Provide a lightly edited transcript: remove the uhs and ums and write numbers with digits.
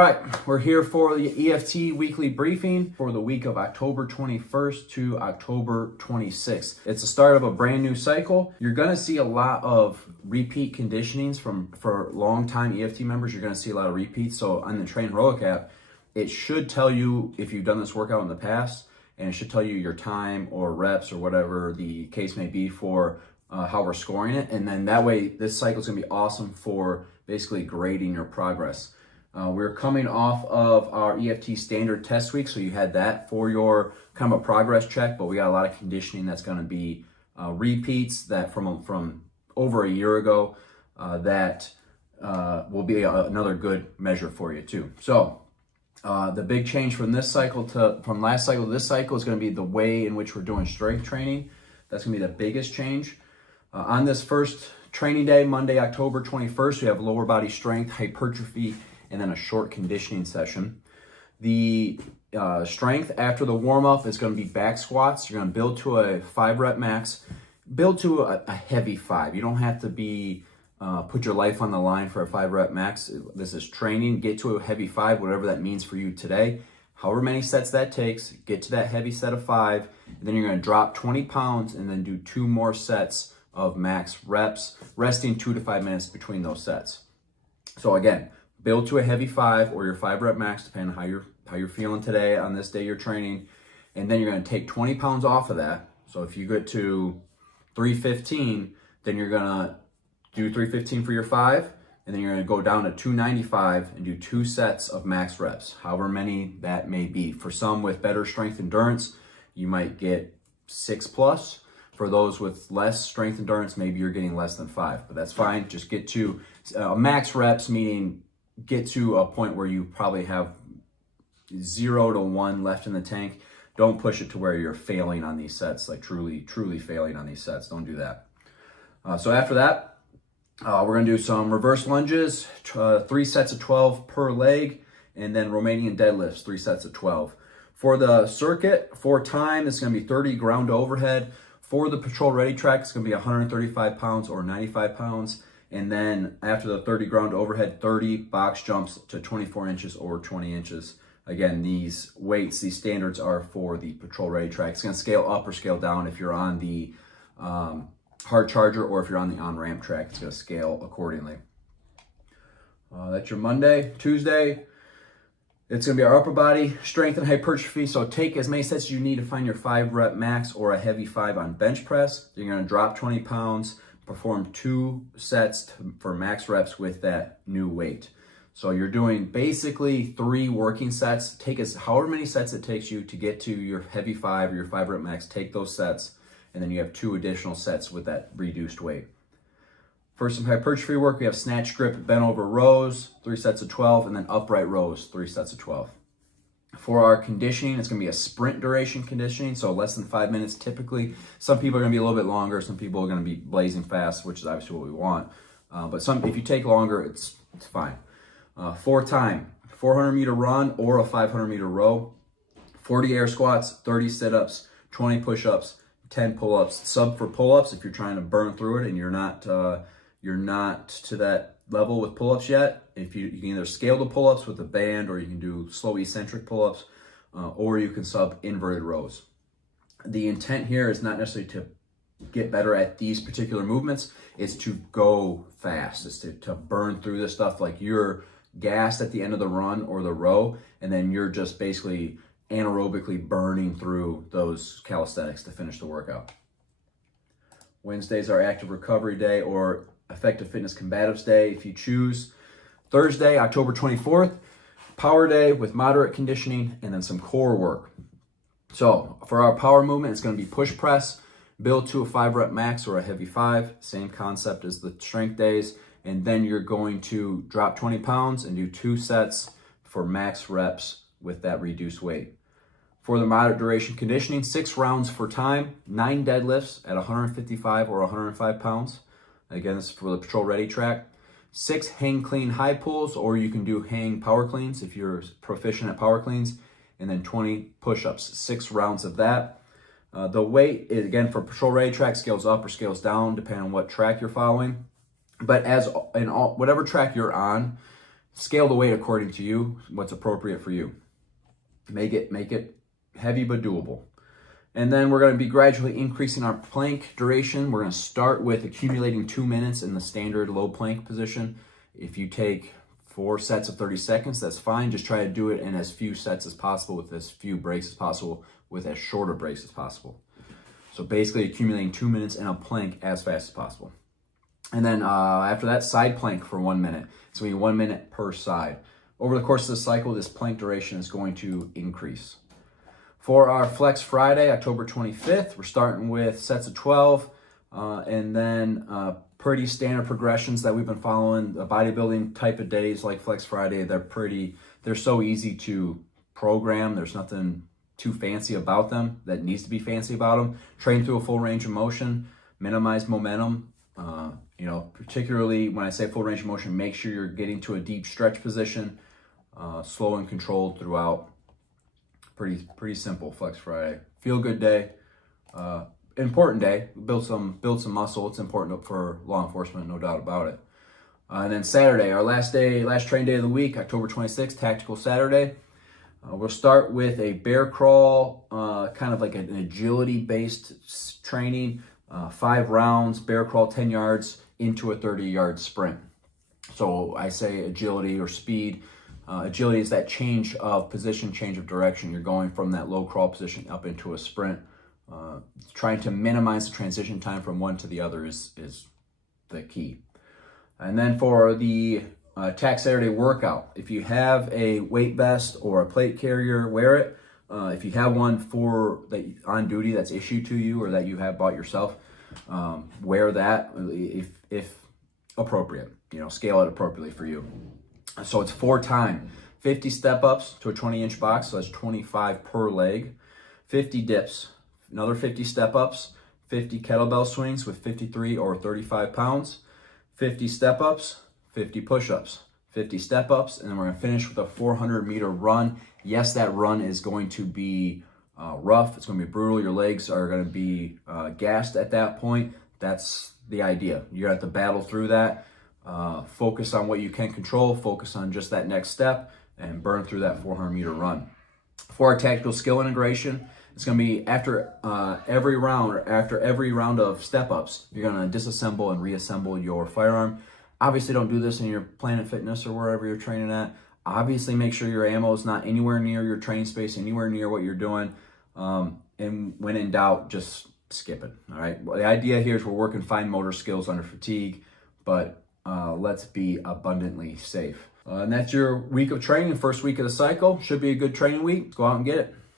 All right, we're here for the EFT weekly briefing for the week of October 21st to October 26th. It's the start of a brand new cycle. You're gonna see a lot of repeat conditionings for long-time EFT members. You're gonna see a lot of repeats. So on the Train Heroic app, it should tell you if you've done this workout in the past, and it should tell you your time or reps or whatever the case may be for how we're scoring it. And then that way, this cycle is gonna be awesome for basically grading your progress. We're coming off of our EFT standard test week, so you had that for your kind of a progress check, but we got a lot of conditioning that's going to be repeats that from over a year ago that will be another good measure for you too. So the big change from last cycle to this cycle is going to be the way in which we're doing strength training. That's going to be the biggest change. On this first training day, Monday, October 21st, we have lower body strength, hypertrophy, and then a short conditioning session. The strength after the warm-up is going to be back squats. You're going to build to a 5-rep max. Build to a heavy 5. You don't have to be put your life on the line for a 5-rep max. This is training. Get to a heavy 5, whatever that means for you today. However many sets that takes, get to that heavy set of 5, and then you're going to drop 20 pounds and then do 2 more sets of max reps, resting 2 to 5 minutes between those sets. So again, build to a heavy 5 or your 5-rep max, depending on how you're feeling today on this day you're training. And then you're going to take 20 pounds off of that. So if you get to 315, then you're going to do 315 for your 5, and then you're going to go down to 295 and do 2 sets of max reps, however many that may be. For some with better strength endurance, you might get 6+. For those with less strength endurance, maybe you're getting less than 5, but that's fine. Just get to max reps, meaning get to a point where you probably have 0 to 1 left in the tank. Don't push it to where you're failing on these sets, like truly failing on these sets. Don't do that. So after that, we're gonna do some reverse lunges, 3 sets of 12 per leg, and then Romanian deadlifts, 3 sets of 12. For the circuit, for time, it's gonna be 30 ground to overhead. For the patrol ready track, it's gonna be 135 pounds or 95 pounds. And then after the 30 ground overhead, 30 box jumps to 24 inches or 20 inches. Again, these weights, these standards are for the patrol ready track. It's going to scale up or scale down if you're on the hard charger, or if you're on the on-ramp track, it's going to scale accordingly. That's your Monday. Tuesday, it's going to be our upper body strength and hypertrophy. So take as many sets as you need to find your 5-rep max or a heavy 5 on bench press. You're going to drop 20 pounds. Perform 2 sets for max reps with that new weight. So you're doing basically 3 working sets. Take however many sets it takes you to get to your heavy 5 or your 5-rep max. Take those sets, and then you have 2 additional sets with that reduced weight. For some hypertrophy work, we have snatch, grip, bent over rows, 3 sets of 12, and then upright rows, 3 sets of 12. For our conditioning, it's going to be a sprint duration conditioning, so less than 5 minutes typically. Some people are going to be a little bit longer. Some people are going to be blazing fast, which is obviously what we want. But if you take longer, it's fine. For time, 400-meter run or a 500-meter row, 40 air squats, 30 sit-ups, 20 push-ups, 10 pull-ups. Sub for pull-ups if you're trying to burn through it and you're not to that level with pull-ups yet. If you can either scale the pull-ups with a band, or you can do slow eccentric pull-ups, or you can sub inverted rows. The intent here is not necessarily to get better at these particular movements. It's to go fast. It's to burn through this stuff. Like you're gassed at the end of the run or the row, and then you're just basically anaerobically burning through those calisthenics to finish the workout. Wednesday's our active recovery day, or effective fitness combatives day if you choose. Thursday, October 24th, power day with moderate conditioning and then some core work. So for our power movement, it's going to be push press, build to a 5-rep max or a heavy 5, same concept as the strength days. And then you're going to drop 20 pounds and do 2 sets for max reps with that reduced weight. For the moderate duration conditioning, 6 rounds for time, 9 deadlifts at 155 or 105 pounds. Again, this is for the patrol ready track. 6 hang clean high pulls, or you can do hang power cleans if you're proficient at power cleans, and then 20 push-ups, 6 rounds of that. The weight, again, for patrol ready track, scales up or scales down depending on what track you're following. But as in whatever track you're on, scale the weight according to you, what's appropriate for you. Make it heavy but doable. And then we're going to be gradually increasing our plank duration. We're going to start with accumulating 2 minutes in the standard low plank position. If you take 4 sets of 30 seconds, that's fine. Just try to do it in as few sets as possible, with as few breaks as possible, with as shorter breaks as possible. So basically accumulating 2 minutes in a plank as fast as possible. And then after that, side plank for 1 minute. It's going to be 1 minute per side. Over the course of the cycle, this plank duration is going to increase. For our Flex Friday, October 25th, we're starting with sets of 12, and then pretty standard progressions that we've been following. The bodybuilding type of days like Flex Friday, they're so easy to program. There's nothing too fancy about them that needs to be fancy about them. Train through a full range of motion, minimize momentum. Particularly when I say full range of motion, make sure you're getting to a deep stretch position, slow and controlled throughout. Pretty simple Flex Friday. Feel good day. Important day. Build some muscle. It's important for law enforcement, no doubt about it. And then Saturday, our last train day of the week, October 26th, Tactical Saturday. We'll start with a bear crawl, kind of like an agility-based training. 5 rounds, bear crawl 10 yards into a 30-yard sprint. So I say agility or speed. Agility is that change of position, change of direction. You're going from that low crawl position up into a sprint. Trying to minimize the transition time from one to the other is the key. And then for the Tac Saturday workout, if you have a weight vest or a plate carrier, wear it. If you have one on duty that's issued to you or that you have bought yourself, wear that if appropriate. Scale it appropriately for you. So it's 4 times, 50 step-ups to a 20-inch box, so that's 25 per leg, 50 dips, another 50 step-ups, 50 kettlebell swings with 53 or 35 pounds, 50 step-ups, 50 push-ups, 50 step-ups, and then we're going to finish with a 400-meter run. Yes, that run is going to be rough. It's going to be brutal. Your legs are going to be gassed at that point. That's the idea. You're going to have to battle through that. Focus on what you can control, focus on just that next step, and burn through that 400-meter run. For our tactical skill integration, it's going to be after every round of step-ups, you're going to disassemble and reassemble your firearm. Obviously, don't do this in your Planet Fitness or wherever you're training at. Obviously, make sure your ammo is not anywhere near your training space, anywhere near what you're doing. And when in doubt, just skip it. All right. Well, the idea here is we're working fine motor skills under fatigue, but let's be abundantly safe. And that's your week of training, first week of the cycle. Should be a good training week. Let's go out and get it.